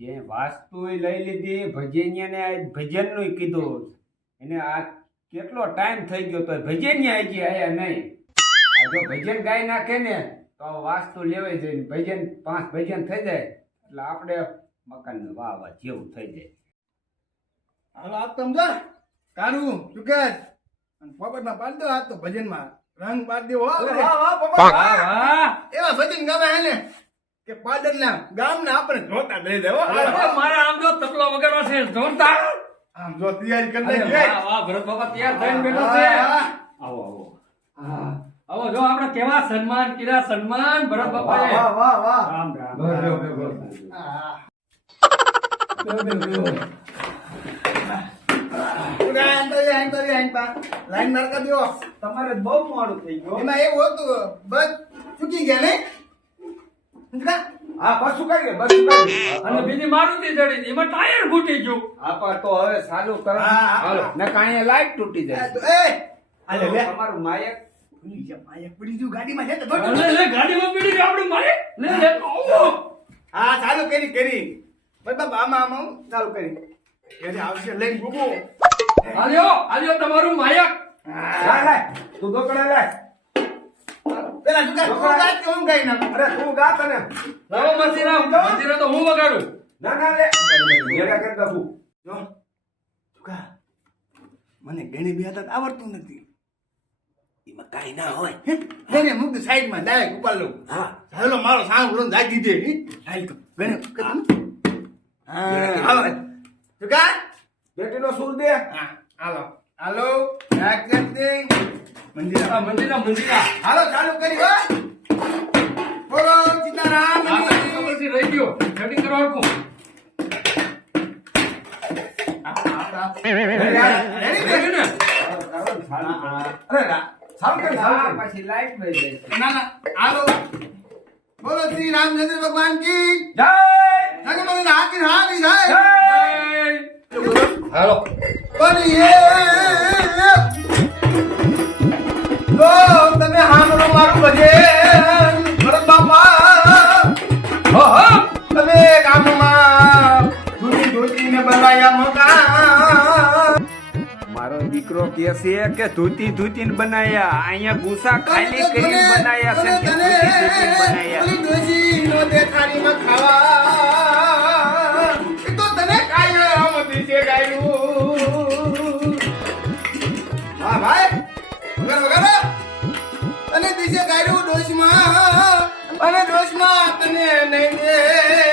જે વાસ્તુ લઈ લીધી ભજનિયાને ભજનનું કીધું. એને આ કેટલો ટાઈમ થઈ ગયો તો ભજનિયા હજી આયા નહીં. આ જો ભજન ગાઈ નાખે ને તો વાસ્તુ લેવાય જઈને ભજન પાંચ ભજન થઈ જાય. એટલે આપણે મકાન વાહ વાહ જેવું થઈ જાય. હાલો આપ સમજા. કારું ચુકેશ અને પોપટમાં પાડી દો આ તો ભજનમાં. રંગ પાડી દો વાહ. વાહ એવા ભજન ગમે હે ને. કે પાદરના ગામના આપણે જોતા દઈ દેવો મારા આમ જો તપલો વગરવા છે જોતા આમ જો તૈયારી કરી નાખી વાહ વાહ ભરત બાબા તૈયાર થઈને બેઠો છે. આવો આવો. હા. આવો જો આપણે કેવા સન્માન કર્યા સન્માન ભરત બાપા વાહ વાહ વાહ. રામ રામ. તમારે બહુ મોડું થઈ ગયું. એમાં એવું હતું બસ ચૂકી ગયા ને? સમજ્યા? હા બસ કરીએ બસ કરીએ અને બીજી મારુતિ ચડી એમાં ટાયર ફૂટી ગયું. આપા તો હવે ચાલુ કરો. હા, હા. હાલો ન કાંઈ લાઈટ તૂટી જાય. એ! લે. તમારું માયક માયક પડી ગયું ગાડીમાં લે, ગાડીમાં પીડી ગયું આપણું મારે લે લે હા. ચાલુ કરી કરી. બસ આમાં આમાં હું ચાલુ કરી. એટલે આવશે લઈને ભૂગો આલ્યો આલ્યો તમારું માયક. તું દોકડે લાય પેલા શું ગાય કે હું ગાઈ નાખું? અરે તું ગા તને લાવો મસીરા મસીરા તો? હું વગાડું? ના ના લે મેળા કરતા તું જો. ચુકા મને ગણી બે હતા આવડતું નથી. એમાં કાંઈ ના હોય. સાઈડમાં ડાયરેક્ટ ઉપર લઉં. હા. ચાલો મારો સાંગ ઉડન દાગી દે હાલ તો. ગણે હા. હાલો ચુકા બેટીનો સૂર દે. હા હાલો. હાલો એક્સેપ્ટિંગ મંદિર મંદિરા મંદિરા હાલો ચાલુ કરી હો. બોલો સીતારામ. રહી ગયો. સેટિંગ કરવા હરખું. રેડી રેડી ને? અરે રા સારું કરી સારું પછી લાઈટ વહી જાય. ના ના હાલો. બોલો શ્રી રામચંદ્ર ભગવાન કી જય. હાથી હાથી જાય. હાલો. કે ધૂતી ધૂતીને બનાયા. અહીંયા ગુસા ખાલી કરીને બનાયા છે. કે ધૂતી ધૂતીને બનાયા. ઓલી ડોશીનો દેખાડીમાં ખાવા. એ તો તને કાંઈ આમ દીશે ગાયું. હા ભાઈ. વગર વગર અને દીશે ગાયું ડોશમાં. અને ડોશમાં તને નહીં દે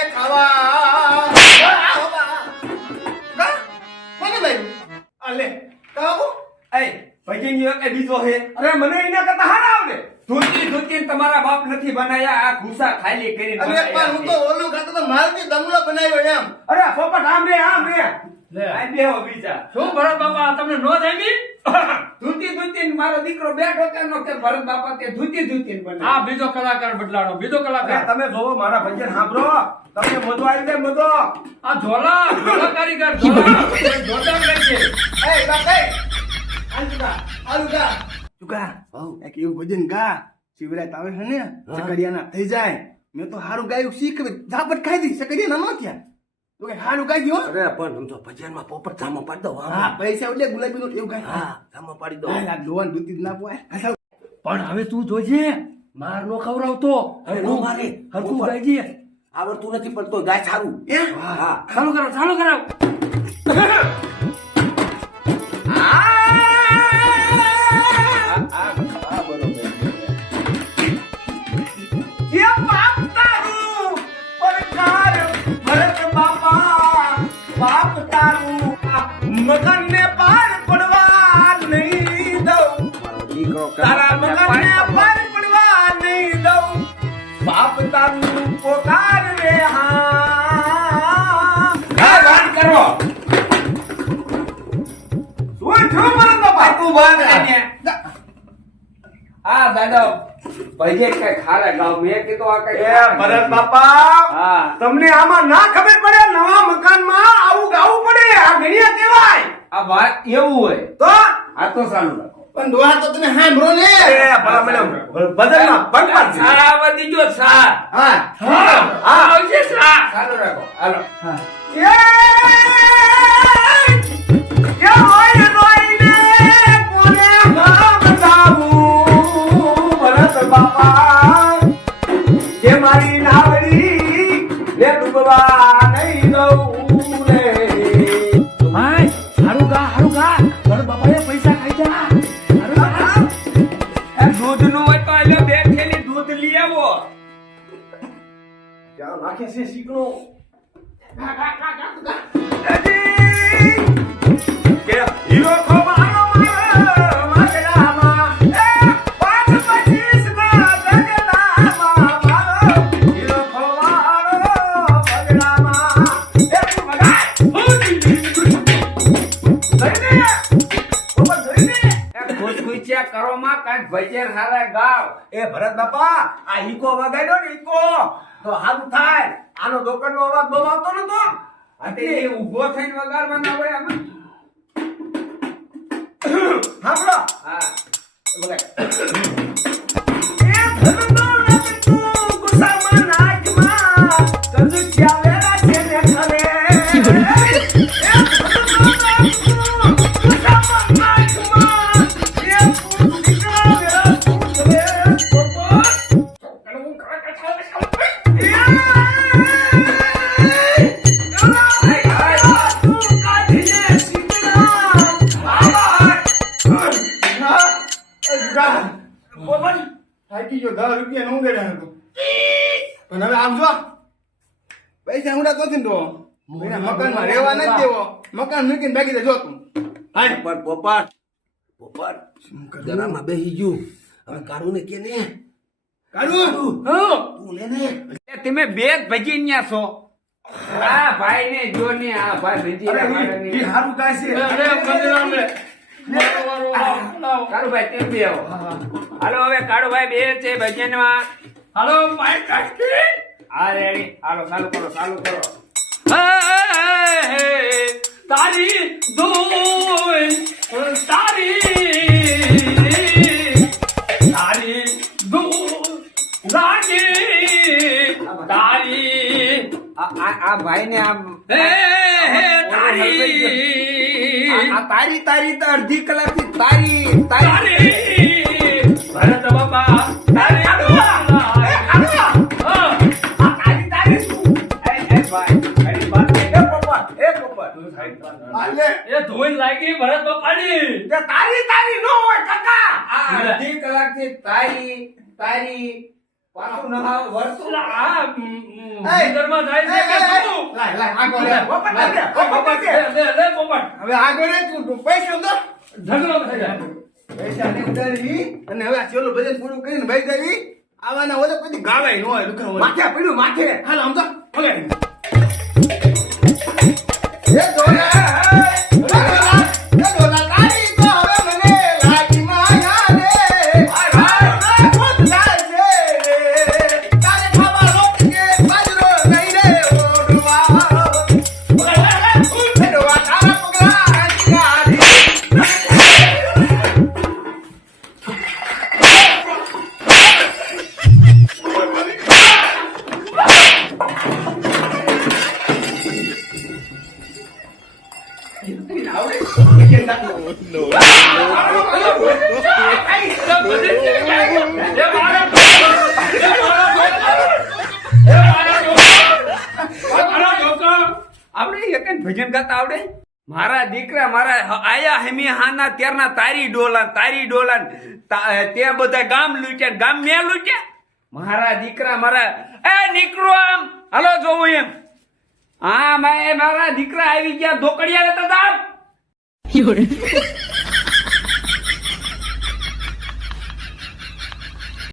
બીજો હે અરે મને એના કરતા હારા આવડે ધૂતી ધૂતીને તમારા બાપ નથી બનાયા આ ઘૂસા ખાલી કરીને અરે પણ હું તો ઓલું ખાતો તો મારથી દમલો બનાવ્યો એમ. અરે પોપટ આમ રે આમ રે. લે. આ બેહો બીજા. શું ભરત બાપા તમને નો જામી? ધૂતી ધૂતી મારો દીકરો બેઠો નો કે ભરત બાપા તે ધૂતી ધૂતીને આ બનાયા બીજો કલાકાર બદલાડો બીજો કલાકાર. તમે જોવો મારા ભજન સાંભળો. તમને મજો આવી જાય મજો. આ ઝોલા ઝોલા કારીગર ઝોલા. જોરદાર છે એ બાપ એવું ભજન ગા. શિવરાત આવે છે ને સકડિયાના થઈ જાય. મેં તો હારું ગાયું શીખ ઝાપટ ખાઈ દી સકડિયા ના થયા તો કે હારું ગાઈ ગયો અરે પણ સમજો ભજનમાં પોપટ સામો પાડી દો હા પૈસા એટલે ગુલાબી નો એવું ગાય. હા સામો પાડી દો. હા લોન દૂધી ના પોય પણ હવે તું જોજે માર નો ખવડાવતો. હવે નો મારે. હરખું. ગાયજી આવડતું નથી પણ તો ગાય સારું. એ? હા. સારું કરો ચાલુ કરો મગનને પાર પડવા નહીં દઉં. તારા મગનને પાર પડવા નહીં દઉં. બાપ તારું પોકાર રે હા. હા કરો શું થયું ભરત બાપા? તું વાત આ ભજે કઈ ખારા ગાવ મેં કીધું આ કઈ એ ભરત બાપા હા. તમને આમાં ના ખબર પડે નવા મકાનમાં આવું ગાવું પડે આ ગણિયા કહેવાય. આ વાત એવું હોય. તો? આ તો સારું રાખો પણ ડોહા તો તમે સાંભળો ને. એ ભલા મેડમ બદલમાં પગ પાડશે. સા દીજો સા હા હા આવજે સા સારું. રાખો. હાલો. ભજન હારા ગાવ. એ ભરત બાપા આ ઈકો વગાડ્યો ને ઈકો. તો સારું થાય. આનો દોકડનો અવાજ બહુ આવતો નતો. એટલે એ ઊભો થઈને વગાડવાના હોય આમાં. સાંભળો. હા. એ આમ જો પૈસા ઉડા તો નથી તો મકાનમાં રહેવા નથી દેવો. મકાન મૂકીને બાકી દે જો તું પોપટ પોપટ પોપટ જરામાં બેહી ગયું. હવે કાઢું ને? કે ને કાઢું તું લે ને. તમે બે ભજી ન્યા છો. આ ભાઈ ને જો ને આ ભાઈ વાળાને. ઈ હારું કાય છે. અરે બંદરામ ને. મારો ભાઈ તેમ બે આવો. હાલો હવે કાળુભાઈ બે છે ભજનમાં. હાલો ભાઈ કાઢી હા રેડી. હાલો ચાલુ કરો ચાલુ કરો. તારી દોઈ તારી તારી દો લાગી તારી આ ભાઈ ને આમ તારી આ તારી તારી તો અડધી કલાકથી તારી તારી. તારી ભરત બાબા પાછું આ જાય છે કે શું લાય લાય આગો લે પોપટ લાગે પોપટ લે લે લે પોપટ. હવે આગો રે તું તું પૈસા દો ઝઘડો થઈ જાય. પૈસા ને અને હવે આ છેલ્લું ભજન પૂરું કરીને ભાઈ દેવી આવાના હોય તો કોઈ ગાવાય ન હોય દુકાન માથે પડ્યું માથે. હાલ આમ તો. એ આપણે એક ભજન ગાતા આવડે? મારા દીકરા, મારા આયા હેમી હાના, ત્યારના તારી ડોલન તારી ડોલન, તે બધા ગામ લૂટ્યા ગામ મેં લૂટ્યા? મારા દીકરા, મારા એ નીકળો આમ. હાલો, જોવું એમ. હા મેં મારા દીકરા આવી ગયા, ધોકડિયા રહેતા હતા 有人